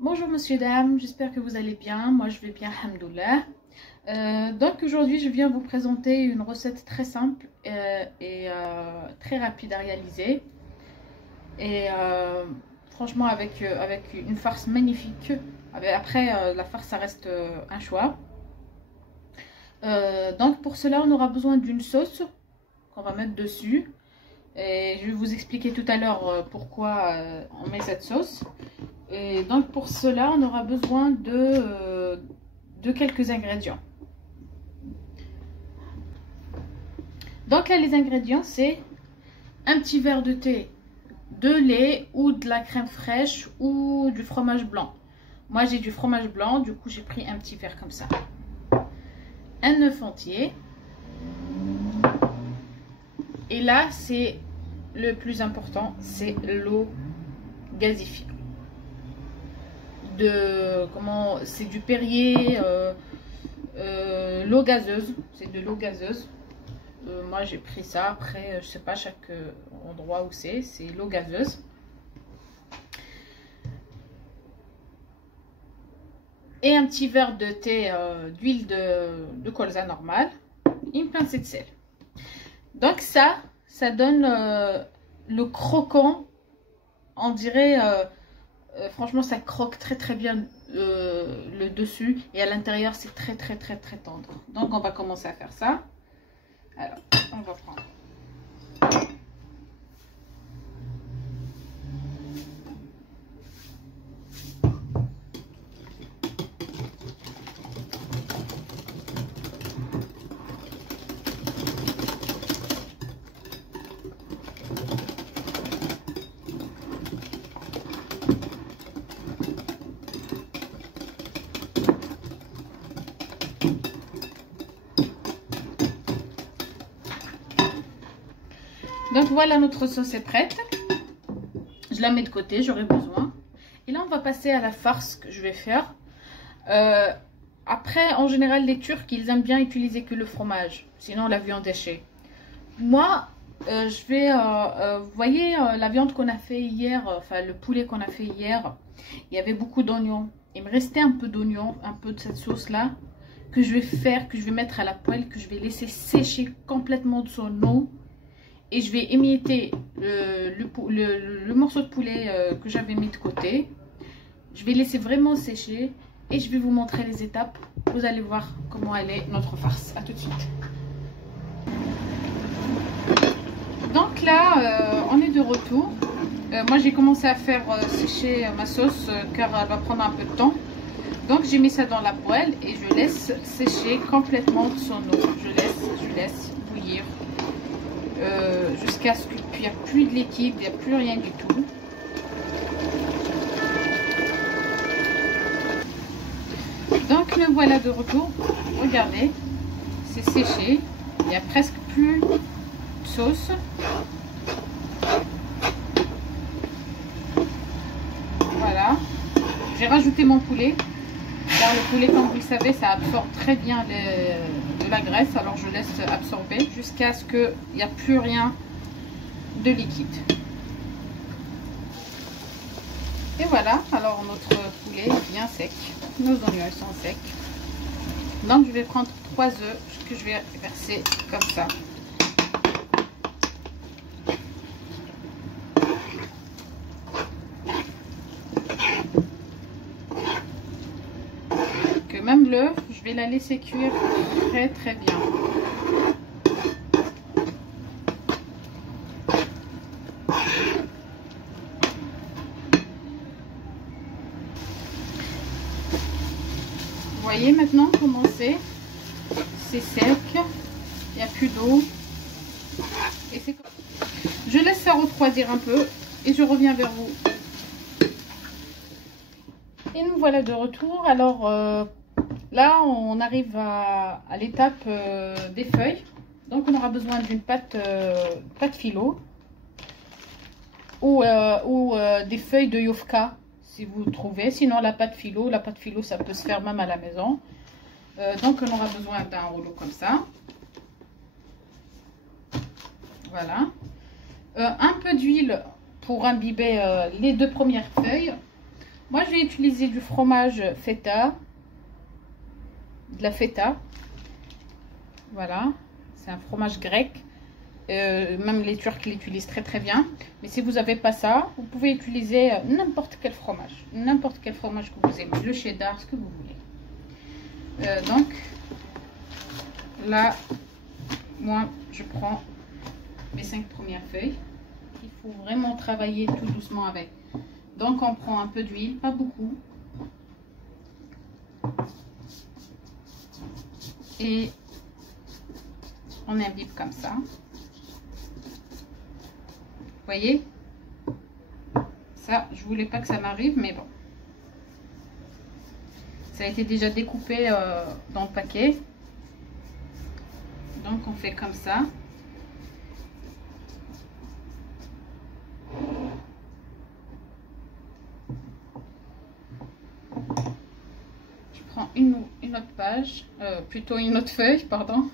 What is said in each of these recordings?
Bonjour monsieur, dames, j'espère que vous allez bien. Moi je vais bien, alhamdoulilah. Donc aujourd'hui je viens vous présenter une recette très simple et très rapide à réaliser. Et franchement avec une farce magnifique. Après la farce ça reste un choix. Donc pour cela on aura besoin d'une sauce qu'on va mettre dessus. Et je vais vous expliquer tout à l'heure pourquoi on met cette sauce. Et donc pour cela, on aura besoin de quelques ingrédients. Donc là, les ingrédients, c'est un petit verre de thé, de lait ou de la crème fraîche ou du fromage blanc. Moi, j'ai du fromage blanc, du coup, j'ai pris un petit verre comme ça. Un œuf entier. Et là, c'est le plus important, c'est l'eau gazifiée. C'est du Perrier, l'eau gazeuse, c'est de l'eau gazeuse. Moi j'ai pris ça, après je sais pas chaque endroit où c'est l'eau gazeuse. Et un petit verre de thé d'huile de colza normale, une pincée de sel. Donc ça donne le croquant, on dirait franchement ça croque très bien le dessus, et à l'intérieur c'est très tendre. Donc on va commencer à faire ça. Alors on va prendre donc voilà, notre sauce est prête. Je la mets de côté, j'aurai besoin. Et là, on va passer à la farce que je vais faire. Après, en général, les Turcs, ils aiment bien utiliser que le fromage. Sinon, la viande hachée. Moi, je vais... vous voyez, la viande qu'on a fait hier, enfin, le poulet qu'on a fait hier, il y avait beaucoup d'oignons. Il me restait un peu d'oignons, un peu de cette sauce-là, que je vais mettre à la poêle, que je vais laisser sécher complètement de son eau. Et je vais émietter le morceau de poulet que j'avais mis de côté. Je vais laisser vraiment sécher et je vais vous montrer les étapes. Vous allez voir comment elle est notre farce. A tout de suite. Donc là, on est de retour. Moi, j'ai commencé à faire sécher ma sauce car elle va prendre un peu de temps. Donc, j'ai mis ça dans la poêle et je laisse sécher complètement de son eau. Je laisse bouillir. Jusqu'à ce qu'il n'y a plus de liquide, il n'y a plus rien du tout. Donc le voilà de retour. Regardez, c'est séché, il n'y a presque plus de sauce. Voilà, j'ai rajouté mon poulet, car le poulet, comme vous le savez, ça absorbe très bien de la graisse. Alors je laisse absorber jusqu'à ce qu'il n'y a plus rien de liquide. Et voilà, alors notre poulet est bien sec, nos oignons sont secs. Donc je vais prendre 3 œufs que je vais verser comme ça. Que même l'œuf, je vais la laisser cuire très bien. Vous voyez maintenant comment c'est sec, il n'y a plus d'eau. Et je laisse ça refroidir un peu et je reviens vers vous. Et nous voilà de retour. Alors là on arrive à l'étape des feuilles. Donc on aura besoin d'une pâte philo ou des feuilles de yufka si vous trouvez. Sinon la pâte philo ça peut se faire même à la maison. Donc on aura besoin d'un rouleau comme ça. Voilà. Un peu d'huile pour imbiber les 2 premières feuilles. Moi, je vais utiliser du fromage feta, de la feta. Voilà, c'est un fromage grec. Même les Turcs l'utilisent très très bien. Mais si vous n'avez pas ça, vous pouvez utiliser n'importe quel fromage. N'importe quel fromage que vous aimez. Le cheddar, ce que vous voulez. Donc, là, moi, je prends mes 5 premières feuilles. Il faut vraiment travailler tout doucement avec. Donc, on prend un peu d'huile, pas beaucoup. Et on imbibe comme ça. Vous voyez, ça, je voulais pas que ça m'arrive, mais bon. Ça a été déjà découpé dans le paquet. Donc, on fait comme ça. Je prends une autre page, plutôt une autre feuille, pardon.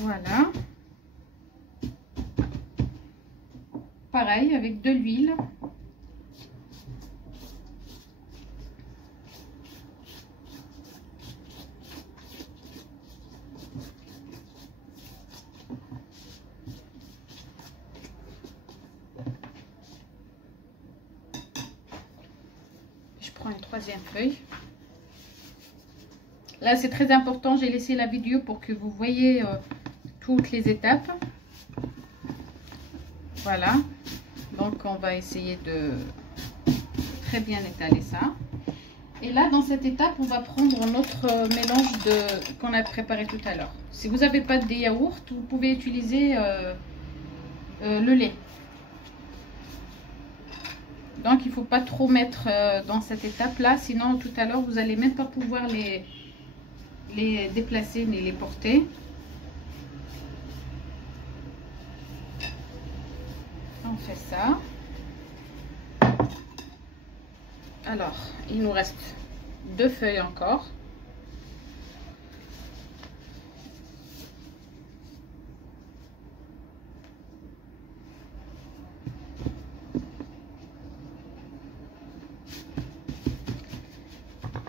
Voilà. Pareil avec de l'huile. Je prends une troisième feuille. Là, c'est très important. J'ai laissé la vidéo pour que vous voyez toutes les étapes. Voilà. Donc, on va essayer de très bien étaler ça. Et là, dans cette étape, on va prendre notre mélange qu'on a préparé tout à l'heure. Si vous n'avez pas de yaourt, vous pouvez utiliser le lait. Donc, il ne faut pas trop mettre dans cette étape-là. Sinon, tout à l'heure, vous n'allez même pas pouvoir les déplacer ni les porter. On fait ça. Alors, il nous reste 2 feuilles encore.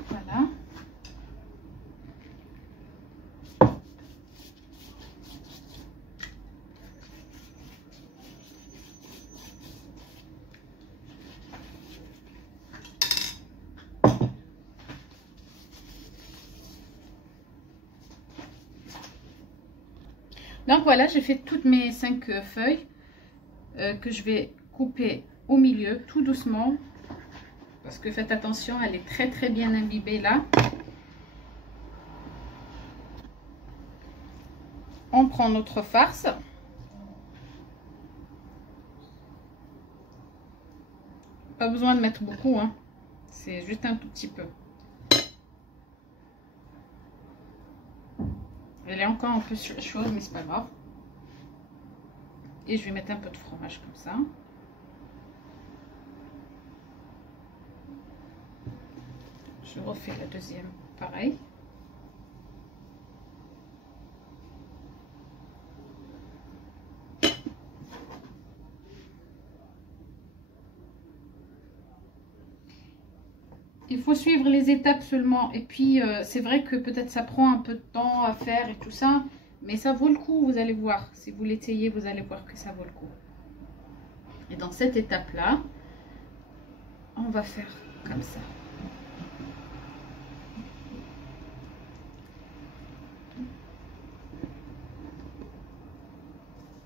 Voilà. Donc voilà, j'ai fait toutes mes 5 feuilles que je vais couper au milieu tout doucement. Parce que faites attention, elle est très très bien imbibée là. On prend notre farce. Pas besoin de mettre beaucoup, hein. C'est juste un tout petit peu. Elle est encore un peu chaude, mais c'est pas grave. Et je vais mettre un peu de fromage comme ça. Je refais la deuxième, pareil. Il faut suivre les étapes seulement. Et puis, c'est vrai que peut-être ça prend un peu de temps à faire et tout ça. Mais ça vaut le coup, vous allez voir. Si vous l'essayez, vous allez voir que ça vaut le coup. Et dans cette étape-là, on va faire comme ça.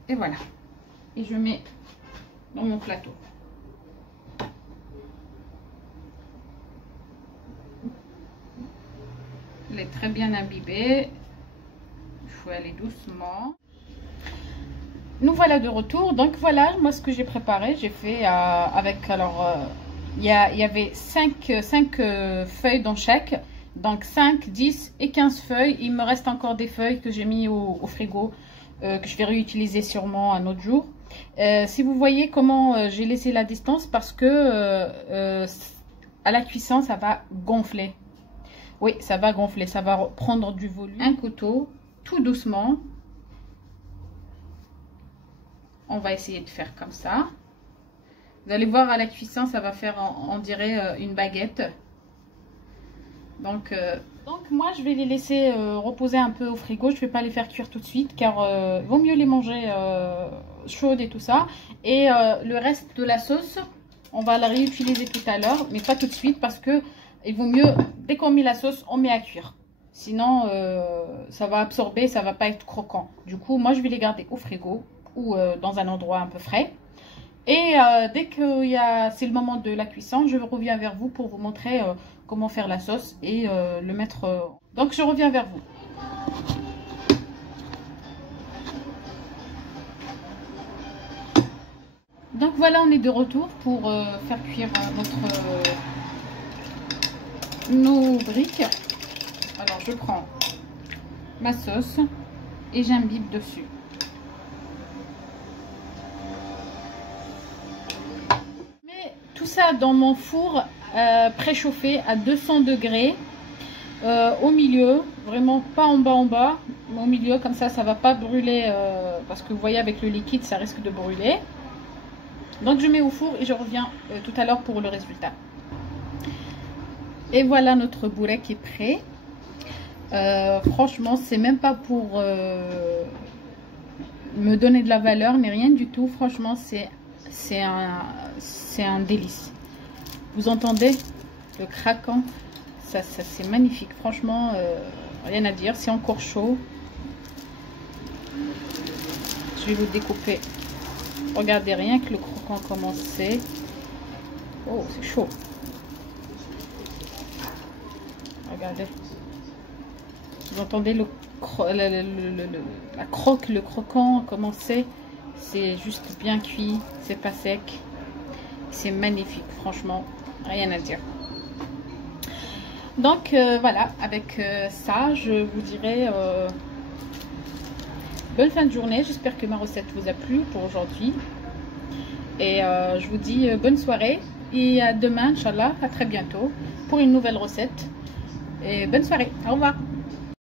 Et voilà. Et je mets dans mon plateau. Elle est très bien imbibée. Il faut aller doucement. Nous voilà de retour. Donc voilà, moi ce que j'ai préparé, j'ai fait avec, alors, il y avait 5 feuilles dans chaque. Donc 5, 10 et 15 feuilles. Il me reste encore des feuilles que j'ai mis au frigo, que je vais réutiliser sûrement un autre jour. Si vous voyez comment j'ai laissé la distance, parce que à la cuisson, ça va gonfler. Oui, ça va gonfler, ça va prendre du volume. Un couteau, tout doucement. on va essayer de faire comme ça. Vous allez voir à la cuisson, ça va faire, on dirait, une baguette. Donc moi, je vais les laisser reposer un peu au frigo. Je ne vais pas les faire cuire tout de suite, car il vaut mieux les manger chaudes et tout ça. Et le reste de la sauce, on va la réutiliser tout à l'heure, mais pas tout de suite, parce que il vaut mieux, dès qu'on met la sauce, on met à cuire. Sinon, ça va absorber, ça va pas être croquant. Du coup, moi, je vais les garder au frigo ou dans un endroit un peu frais. Et dès que c'est le moment de la cuisson, je reviens vers vous pour vous montrer comment faire la sauce et le mettre. Donc, je reviens vers vous. Donc, voilà, on est de retour pour faire cuire nos briques. Alors, je prends ma sauce et j'imbibe dessus. Tout ça dans mon four préchauffé à 200 degrés au milieu, vraiment pas en bas, mais au milieu, comme ça va pas brûler parce que vous voyez avec le liquide ça risque de brûler. Donc je mets au four et je reviens tout à l'heure pour le résultat. Et voilà, notre bourek est prêt. Franchement, c'est même pas pour me donner de la valeur mais rien du tout. Franchement, c'est un délice. Vous entendez le craquant, ça c'est magnifique. Franchement, rien à dire. C'est encore chaud. Je vais vous découper. Regardez, rien que le croquant commencer. Oh, c'est chaud. Regardez. Vous entendez la croque, le croquant commencer. C'est juste bien cuit, c'est pas sec. C'est magnifique, franchement, rien à dire. Donc voilà, avec ça, je vous dirai bonne fin de journée. J'espère que ma recette vous a plu pour aujourd'hui. Et je vous dis bonne soirée. Et à demain, Inch'Allah, à très bientôt pour une nouvelle recette. Et bonne soirée, au revoir.